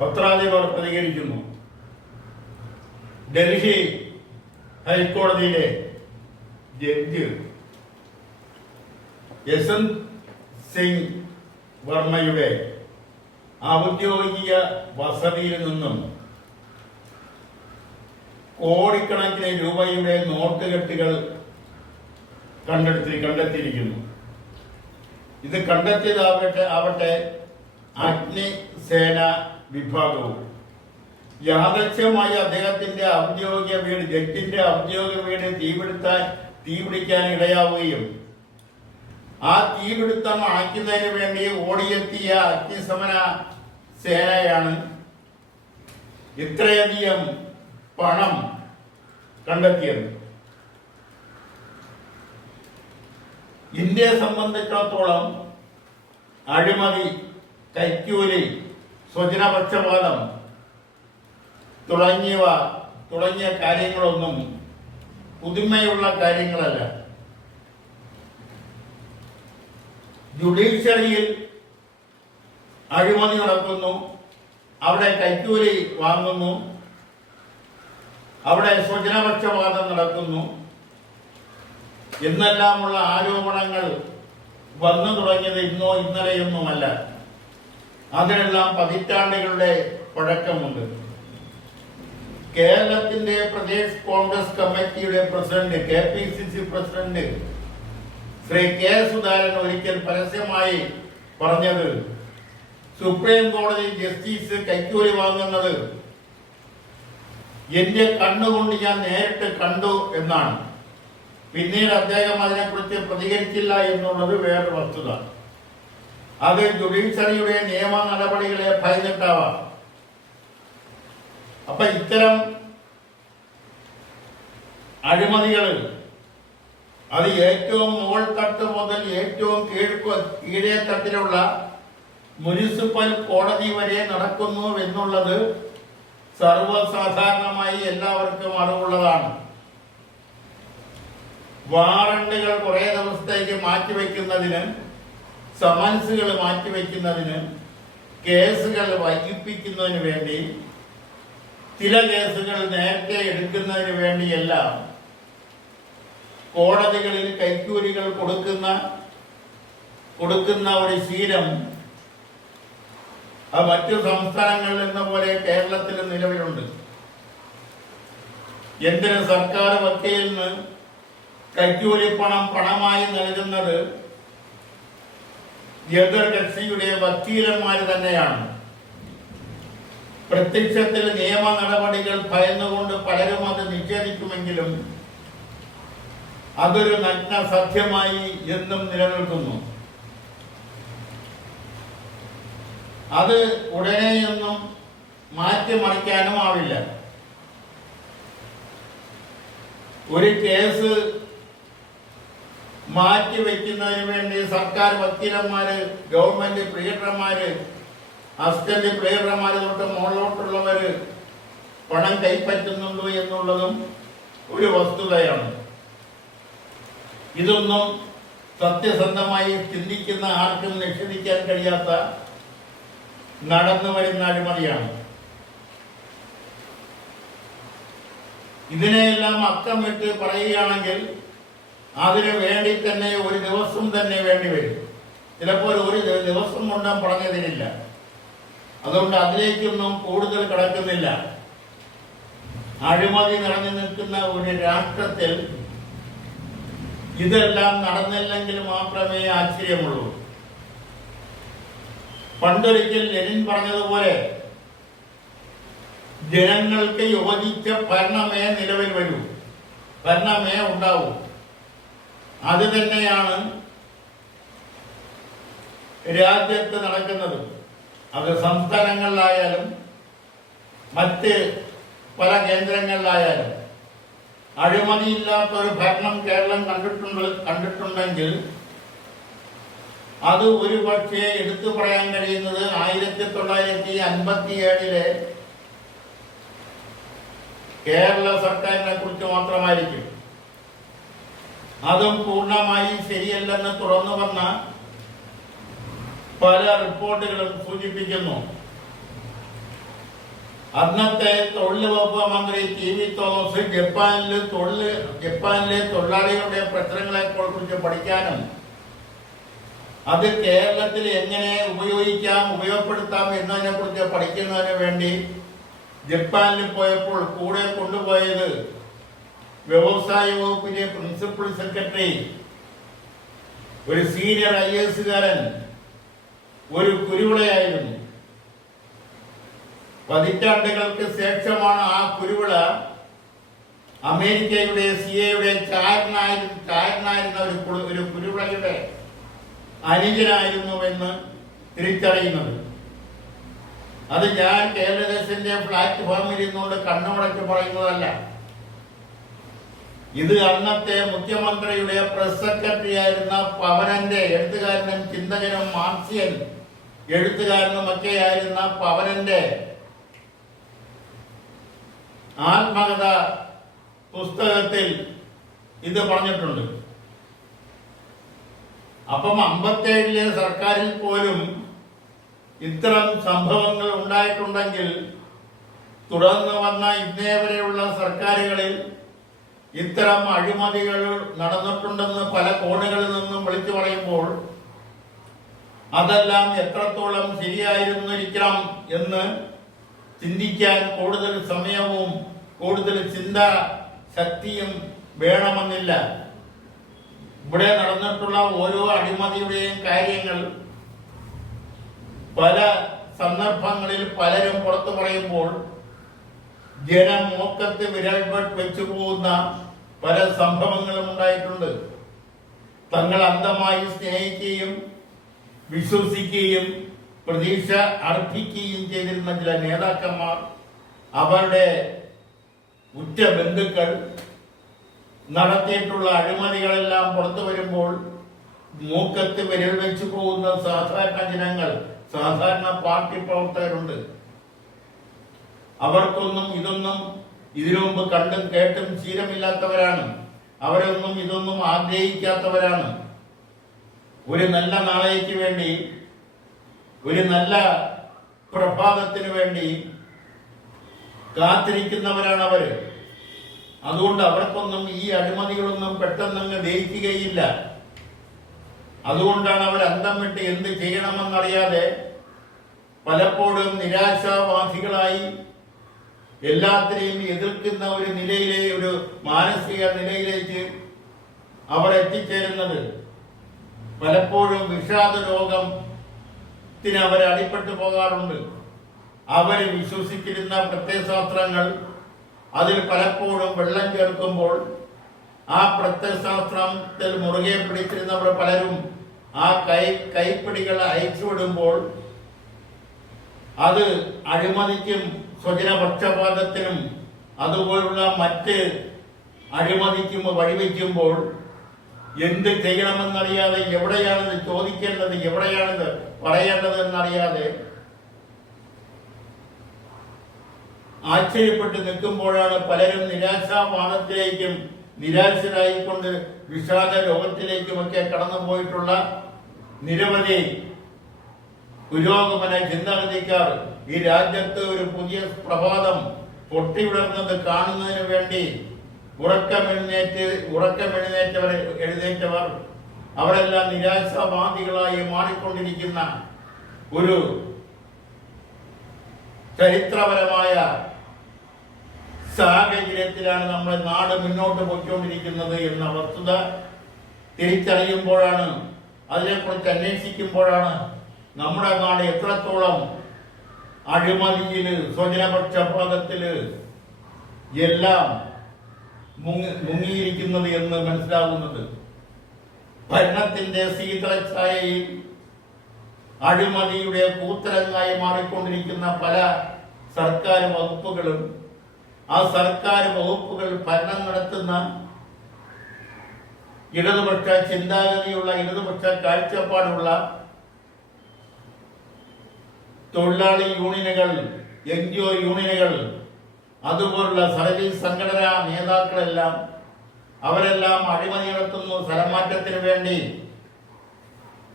പത്രാധിപർ പ്രതികരിക്കുന്നു. ഡൽഹി ഹൈക്കോടതിയിലെ ജഡ്ജ് യശ്വന്ത് സിംഗ് വർമ്മയുടെ ഔദ്യോഗിക വസതിയിൽ നിന്നും കോടിക്കണക്കിന് രൂപയുടെ നോട്ടുകെട്ടുകൾ കണ്ടെത്തിയിരിക്കുന്നു. ഇത് കണ്ടെത്തിയതാവട്ടെ അഗ്നിസേന വിഭാഗവും യാദൃച്ഛ്യമായി അദ്ദേഹത്തിന്റെ ഔദ്യോഗിക വീട് ജഡ്ജിന്റെ ഔദ്യോഗിക വീട് തീപിടിക്കാൻ ഇടയാവുകയും ആ തീപിടുത്തം അണയ്ക്കുന്നതിന് വേണ്ടി ഓടിയെത്തിയ അഗ്നിശമന സേനയാണ് ഇത്രയധികം പണം കണ്ടെത്തിയത്. ഇന്ത്യയെ സംബന്ധിച്ചിടത്തോളം അഴിമതി, കൈക്കൂലി, സ്വജനപക്ഷപാതം തുടങ്ങിയ കാര്യങ്ങളൊന്നും പുതുമയുള്ള കാര്യങ്ങളല്ല. ജുഡീഷ്യറിയിൽ അഴിമതി നടക്കുന്നു, അവിടെ കൈക്കൂലി വാങ്ങുന്നു, അവിടെ സ്വജനപക്ഷപാതം നടക്കുന്നു എന്നെല്ലാമുള്ള ആരോപണങ്ങൾ വന്നു തുടങ്ങിയത് ഇന്നോ ഇന്നലെയൊന്നുമല്ല. അതിനെല്ലാം പതിറ്റാണ്ടുകളുടെ പഴക്കമുണ്ട്. കേരളത്തിന്റെ പ്രദേശ് കോൺഗ്രസ് കമ്മിറ്റിയുടെ president, KPCC president Shri K. Sudhakaran ഒരിക്കൽ പരസ്യമായി പറഞ്ഞത് സുപ്രീം കോടതി ജസ്റ്റിസ് കൈക്കൂലി വാങ്ങുന്നത് എന്റെ കണ്ണുകൊണ്ട് ഞാൻ നേരിട്ട് കണ്ടു എന്നാണ്. പിന്നീട് അദ്ദേഹം അതിനെക്കുറിച്ച് പ്രതികരിച്ചില്ല എന്നുള്ളത് വേറൊരു വസ്തുത. അത് ജുഡീഷ്യറിയുടെ നിയമ നടപടികളെ ഭയന്നിട്ടാവാം. അപ്പൊ ഇത്തരം അഴിമതികൾ അത് ഏറ്റവും മുകൾ തട്ട് മുതൽ ഏറ്റവും കീഴേ തട്ടിലുള്ള മുനിസിപ്പൽ കോടതി വരെ നടക്കുന്നു എന്നുള്ളത് സർവ്വസാധാരണമായി എല്ലാവർക്കും അറിവുള്ളതാണ്. വാറണ്ടുകൾ കുറെ ദിവസത്തേക്ക് മാറ്റിവെക്കുന്നതിന്, സമൻസുകൾ മാറ്റിവെക്കുന്നതിന്, കേസുകൾ വൈകിപ്പിക്കുന്നതിന് വേണ്ടി, ചില കേസുകൾ നേരത്തെ എടുക്കുന്നതിന് വേണ്ടിയെല്ലാം കോടതികളിൽ കൈക്കൂലികൾ കൊടുക്കുന്ന ഒരു ശീലം മറ്റു സംസ്ഥാനങ്ങളിൽ എന്ന പോലെ കേരളത്തിൽ നിലവിലുണ്ട്. എന്തിന് സർക്കാർ വക്കീലിന് കൈക്കൂലി പണമായി നൽകുന്നത് എതിർ കക്ഷിയുടെ വക്കീലന്മാര് തന്നെയാണ്. പ്രത്യക്ഷത്തിൽ നിയമ നടപടികൾ ഭയന്നുകൊണ്ട് പലരും അത് നിഷേധിക്കുമെങ്കിലും അതൊരു നഗ്ന സത്യമായി എന്നും നിലനിൽക്കുന്നു. അത് ഉടനെയൊന്നും മാറ്റിമറിക്കാനും ആവില്ല. ഒരു കേസ് മാറ്റിവെക്കുന്നതിന് വേണ്ടി സർക്കാർ വക്കീലന്മാര്, ഗവൺമെന്റ് പ്രിയട്ടർമാര്, അസിസ്റ്റന്റ് പ്രിയട്ടർമാര് തൊട്ട് മുകളിലോട്ടുള്ളവര് പണം കൈപ്പറ്റുന്നുണ്ടോ എന്നുള്ളതും ഒരു വസ്തുതയാണ്. ഇതൊന്നും സത്യസന്ധമായി ചിന്തിക്കുന്ന ആർക്കും നിഷേധിക്കാൻ കഴിയാത്ത നടന്നു വരുന്ന അഴിമതിയാണ്. ഇതിനെയെല്ലാം അക്കമിട്ട് പറയുകയാണെങ്കിൽ അതിനു വേണ്ടി തന്നെ ഒരു ദിവസം തന്നെ വേണ്ടിവരും. ചിലപ്പോൾ ഒരു ദിവസം കൊണ്ടും പറഞ്ഞു തരില്ല. അതുകൊണ്ട് അതിലേക്കൊന്നും കൂടുതൽ കടക്കുന്നില്ല. അഴിമതി നിറഞ്ഞു നിൽക്കുന്ന ഒരു രാഷ്ട്രത്തിൽ ഇതെല്ലാം നടന്നില്ലെങ്കിൽ മാത്രമേ ആശ്ചര്യമുള്ളൂ. പണ്ടൊരിക്കൽ ലെനിൻ പറഞ്ഞതുപോലെ ജനങ്ങൾക്ക് യോജിച്ച ഭരണമേ നിലവിൽ വരൂ, ഭരണമേ ഉണ്ടാവൂ. അത് തന്നെയാണ് രാജ്യത്ത് നടക്കുന്നത്. അത് സംസ്ഥാനങ്ങളിലായാലും മറ്റ് പല കേന്ദ്രങ്ങളിലായാലും അഴിമതിയില്ലാത്ത ഒരു ഭരണം കേരളം കണ്ടിട്ടുണ്ടെങ്കിൽ അത് ഒരു പക്ഷേ എടുത്തു പറയാൻ കഴിയുന്നത് 1957 കേരള സർക്കാരിനെ കുറിച്ച് മാത്രമായിരിക്കും. അതും പൂർണ്ണമായി ശരിയല്ലെന്ന് തുറന്നു വന്ന പല റിപ്പോർട്ടുകളും സൂചിപ്പിക്കുന്നു. അന്നത്തെ തൊഴിൽ വകുപ്പ് മന്ത്രി ടി വി തോമസ് ജപ്പാനിലെ തൊഴിലാളികളുടെ പ്രശ്നങ്ങളെ കുറിച്ച് പഠിക്കാനും അത് കേരളത്തിൽ എങ്ങനെ ഉപയോഗപ്പെടുത്താം എന്നതിനെ കുറിച്ച് പഠിക്കുന്നതിന് വേണ്ടി ജപ്പാനിൽ പോയപ്പോൾ കൂടെ കൊണ്ടുപോയത് വ്യവസായ വകുപ്പിലെ പ്രിൻസിപ്പൽ സെക്രട്ടറി, ഒരു സീനിയർ IAS കാരൻ, ഒരു കുരുവിളയായിരുന്നു. പതിറ്റാണ്ടുകൾക്ക് ശേഷമാണ് ആ കുരുവിള അമേരിക്കയുടെ CIA ചാരനായിരുന്ന ഒരു കുരുവിളയുടെ അനുജനായിരുന്നുവെന്ന് തിരിച്ചറിയുന്നത്. അത് ഞാൻ കേരളദേശന്റെ പ്ലാറ്റ്ഫോമിൽ ഇരുന്നുകൊണ്ട് കണ്ണുമടച്ച് പറയുന്നതല്ല. ഇത് അന്നത്തെ മുഖ്യമന്ത്രിയുടെ പ്രസ് സെക്രട്ടറി ആയിരുന്ന പവനന്റെ, എഴുത്തുകാരനും ചിന്തകനും മാർക്സിയൻ എഴുത്തുകാരനുമൊക്കെ ആയിരുന്ന പവനന്റെ ആത്മകഥ പുസ്തകത്തിൽ ഇത് പറഞ്ഞിട്ടുണ്ട്. അപ്പം 57-ലെ സർക്കാരിൽ പോലും ഇത്തരം സംഭവങ്ങൾ ഉണ്ടായിട്ടുണ്ടെങ്കിൽ തുടർന്ന് വന്ന ഇന്നേ വരെയുള്ള സർക്കാരുകളിൽ ഇത്തരം അഴിമതികൾ നടന്നിട്ടുണ്ടെന്ന് പല കോണുകളിൽ നിന്നും വിളിച്ചു പറയുമ്പോൾ അതെല്ലാം എത്രത്തോളം ശരിയായിരുന്നിരിക്കണം എന്ന് ചിന്തിക്കാൻ കൂടുതൽ സമയവും കൂടുതൽ ചിന്താ ശക്തിയും വേണമെന്നില്ല. ഇവിടെ നടന്നിട്ടുള്ള ഓരോ അഴിമതിയുടെയും കാര്യങ്ങൾ പല സന്ദർഭങ്ങളിൽ പലരും പുറത്തു പറയുമ്പോൾ ജനം മൂക്കത്ത് വിരൽ വെച്ചു പോകുന്ന പല സംഭവങ്ങളും ഉണ്ടായിട്ടുണ്ട്. തങ്ങൾ അന്ധമായി സ്നേഹിക്കുകയും വിശ്വസിക്കുകയും പ്രതീക്ഷ അർപ്പിക്കുകയും ചെയ്തിരുന്ന ചില നേതാക്കന്മാർ, അവരുടെ ഉറ്റ ബന്ധുക്കൾ നടത്തിയിട്ടുള്ള അഴിമതികളെല്ലാം പുറത്തു വരുമ്പോൾ മൂക്കത്ത് വിരൽ വെച്ചു പോകുന്ന സാധാരണ ജനങ്ങൾ, സാധാരണ പാർട്ടി പ്രവർത്തകരുണ്ട്. അവർക്കൊന്നും ഇതൊന്നും ഇതിനു മുമ്പ് കണ്ടും കേട്ടും ശീലമില്ലാത്തവരാണ്. അവരൊന്നും ഇതൊന്നും ആഗ്രഹിക്കാത്തവരാണ്. ഒരു നല്ല നാളേക്ക് വേണ്ടി, ഒരു നല്ല പ്രഭാതത്തിന് വേണ്ടി കാത്തിരിക്കുന്നവരാണ് അവര്. അതുകൊണ്ട് അവർക്കൊന്നും ഈ അഴിമതികളൊന്നും പെട്ടെന്നങ്ങ് ദഹിക്കുകയില്ല. അതുകൊണ്ടാണ് അവർ അന്തം വിട്ട് എന്ത് ചെയ്യണമെന്നറിയാതെ പലപ്പോഴും നിരാശാവാദികളായി എല്ലാത്തിനെയും എതിർക്കുന്ന ഒരു നിലയിലെ, ഒരു മാനസിക നിലയിലേക്ക് അവർ എത്തിച്ചേരുന്നത്. പലപ്പോഴും വിഷാദ രോഗത്തിന് അവർ അടിപ്പെട്ടു പോകാറുണ്ട്. അവർ വിശ്വസിച്ചിരുന്ന പ്രത്യയശാസ്ത്രങ്ങൾ, അതിൽ പലപ്പോഴും വെള്ളം ചേർക്കുമ്പോൾ ആ പ്രത്യയശാസ്ത്രത്തിൽ മുറുകെ പിടിച്ചിരുന്നവർ പലരും ആ കൈപ്പിടികൾ അയച്ചുവിടുമ്പോൾ അത് അഴിമതിക്കും സ്വജനപക്ഷപാതത്തിനും അതുപോലുള്ള മറ്റ് അഴിമതിക്കും വഴിവെക്കുമ്പോൾ എന്ത് ചെയ്യണമെന്നറിയാതെ, എവിടെയാണിത് ചോദിക്കേണ്ടത്, എവിടെയാണിത് പറയേണ്ടത് എന്നറിയാതെ ആശ്ചര്യപ്പെട്ട് നിൽക്കുമ്പോഴാണ് പലരും നിരാശാവാദത്തിലേക്കും നിരാശരായിക്കൊണ്ട് വിഷാദ രോഗത്തിലേക്കുമൊക്കെ കടന്നുപോയിട്ടുള്ള നിരവധി പുരോഗമന ചിന്താഗതിക്കാർ ഈ രാജ്യത്ത് ഒരു പ്രഭാതം പൊട്ടിവിടർന്നത് കാണുന്നതിന് വേണ്ടി എഴുന്നേറ്റവർ അവരെല്ലാം നിരാശാവാദികളായി മാറിക്കൊണ്ടിരിക്കുന്ന ഒരു ചരിത്രപരമായ സാഹചര്യത്തിലാണ് നമ്മുടെ നാട് മുന്നോട്ട് പോയിക്കൊണ്ടിരിക്കുന്നത് എന്ന വസ്തുത തിരിച്ചറിയുമ്പോഴാണ്, അതിനെക്കുറിച്ച് അന്വേഷിക്കുമ്പോഴാണ് നമ്മുടെ നാട് എത്രത്തോളം അഴിമതിയില്, സ്വജനപക്ഷപാതത്തില് എല്ലാം മുങ്ങിയിരിക്കുന്നത് എന്ന് മനസ്സിലാകുന്നത്. ഭരണത്തിന്റെ ശീതളഛായയിൽ അഴിമതിയുടെ കൂത്തരങ്ങായി മാറിക്കൊണ്ടിരിക്കുന്ന പല സർക്കാർ വകുപ്പുകളും, ആ സർക്കാർ വകുപ്പുകൾ ഭരണം നടത്തുന്ന ഇടതുപക്ഷ ചിന്താഗതിയുള്ള, ഇടതുപക്ഷ കാഴ്ചപ്പാടുള്ള തൊഴിലാളി യൂണിയനുകൾ, NGO യൂണിയനുകൾ, അതുപോലുള്ള സർവീസ് സംഘടനാ നേതാക്കളെല്ലാം അവരെല്ലാം അഴിമതി നടത്തുന്നു. സ്ഥലമാറ്റത്തിന് വേണ്ടി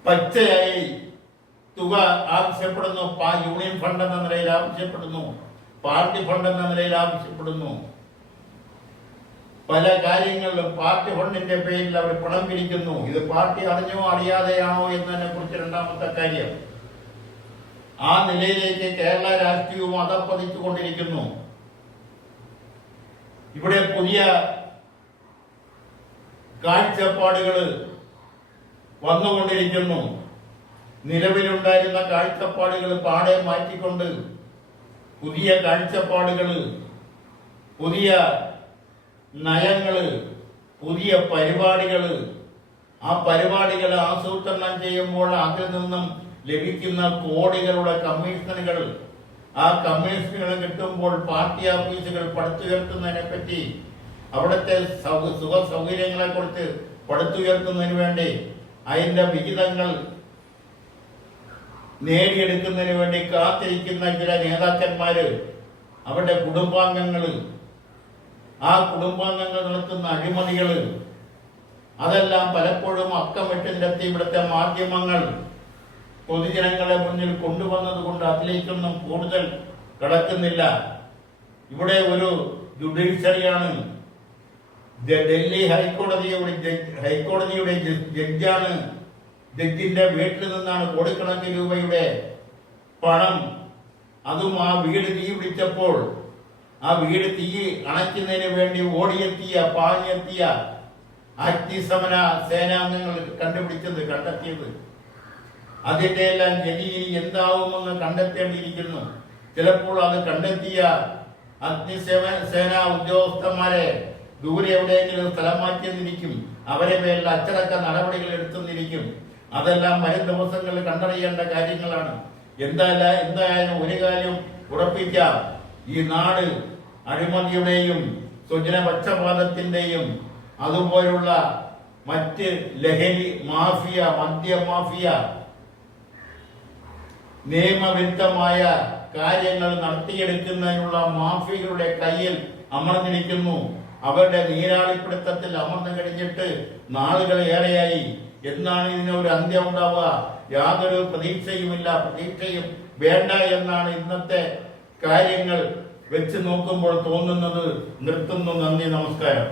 പച്ചയായി തുക ആവശ്യപ്പെടുന്നു, യൂണിയൻ ഫണ്ട് എന്ന നിലയിൽ ആവശ്യപ്പെടുന്നു. പാർട്ടി ഫണ്ട് എന്ന നിലയിൽ ആവശ്യപ്പെടുന്നു. പല കാര്യങ്ങളിലും പാർട്ടി ഫണ്ടിന്റെ പേരിൽ അവർ പണം പിരിക്കുന്നു. ഇത് പാർട്ടി അറിഞ്ഞോ അറിയാതെയാണോ എന്നതിനെ കുറിച്ച് രണ്ടാമത്തെ കാര്യം. ആ നിലയിലേക്ക് കേരള രാഷ്ട്രീയവും അധപ്പതിച്ചുകൊണ്ടിരിക്കുന്നു. ഇവിടെ പുതിയ കാഴ്ചപ്പാടുകൾ വന്നുകൊണ്ടിരിക്കുന്നു. നിലവിലുണ്ടായിരുന്ന കാഴ്ചപ്പാടുകൾ പാടെ മാറ്റിക്കൊണ്ട് പുതിയ കാഴ്ചപ്പാടുകൾ, പുതിയ നയങ്ങള്, പുതിയ പരിപാടികള്, ആ പരിപാടികൾ ആസൂത്രണം ചെയ്യുമ്പോൾ അതിൽ നിന്നും ലഭിക്കുന്ന കോടികളുടെ കമ്മീഷനുകൾ, ആ കമ്മീഷനുകൾ കിട്ടുമ്പോൾ പാർട്ടി ഓഫീസുകൾ പടുത്തുയർത്തുന്നതിനെ പറ്റി, അവിടുത്തെ സുഖ സൗകര്യങ്ങളെ കുറിച്ച് പടുത്തുയർത്തുന്നതിന് വേണ്ടി അതിന്റെ വിഹിതങ്ങൾ നേടിയെടുക്കുന്നതിന് വേണ്ടി കാത്തിരിക്കുന്ന ചില നേതാക്കന്മാര്, അവരുടെ കുടുംബാംഗങ്ങള്, ആ കുടുംബാംഗങ്ങൾ നടത്തുന്ന അഴിമതികള്, അതെല്ലാം പലപ്പോഴും അക്കമിട്ടിലെത്തി ഇവിടുത്തെ മാധ്യമങ്ങൾ പൊതുജനങ്ങളെ മുന്നിൽ കൊണ്ടുവന്നത് കൊണ്ട് അതിലേക്കൊന്നും കൂടുതൽ കടക്കുന്നില്ല. ഇവിടെ ഒരു ജുഡീഷ്യറിയാണ്, ഡൽഹി ഹൈക്കോടതിയുടെ ജഡ്ജാണ്. ജഡ്ജിന്റെ വീട്ടിൽ നിന്നാണ് കോടിക്കണക്കിന് രൂപയുടെ പണം, അതും ആ വീട് തീ പിടിച്ചപ്പോൾ ആ വീട് തീ അണയ്ക്കുന്നതിന് വേണ്ടി ഓടിയെത്തിയ പാഞ്ഞെത്തിയ അഗ്നിശമന സേനാംഗങ്ങൾ കണ്ടെത്തിയത്. അതിന്റെ എല്ലാം ഗതി എന്താവുമെന്ന് കണ്ടെത്തേണ്ടിയിരിക്കുന്നു. ചിലപ്പോൾ അത് കണ്ടെത്തിയ അഗ്നിസേനാ ഉദ്യോഗസ്ഥന്മാരെ ദൂരെ എവിടെയെങ്കിലും സ്ഥലം മാറ്റിയെന്നിരിക്കും, അവരെ മേൽ അച്ചടക്ക നടപടികൾ എടുത്തുന്നിരിക്കും. അതെല്ലാം വരും ദിവസങ്ങളിൽ കണ്ടറിയേണ്ട കാര്യങ്ങളാണ്. എന്തായാലും ഒരു കാര്യം ഉറപ്പിക്കാം, ഈ നാട് അഴിമതിയുടെയും സ്വജനപക്ഷപാതത്തിന്റെയും അതുപോലുള്ള മറ്റ് ലഹരി മാഫിയ, മദ്യ മാഫിയ, നിയമവിരുദ്ധമായ കാര്യങ്ങൾ നടത്തിയെടുക്കുന്നതിനുള്ള മാഫിയകളുടെ കയ്യിൽ അമർന്നിരിക്കുന്നു. അവരുടെ നീരാളിപ്പിടുത്തത്തിൽ അമർന്നു കഴിഞ്ഞിട്ട് നാളുകൾ ഏറെയായി. എന്നാണ് ഇതിനൊരു അന്ത്യം ഉണ്ടാവുക? യാതൊരു പ്രതീക്ഷയുമില്ല, പ്രതീക്ഷയും വേണ്ട എന്നാണ് ഇന്നത്തെ കാര്യങ്ങൾ വെച്ച് നോക്കുമ്പോൾ തോന്നുന്നത്. നിർത്തുന്നു. നന്ദി, നമസ്കാരം.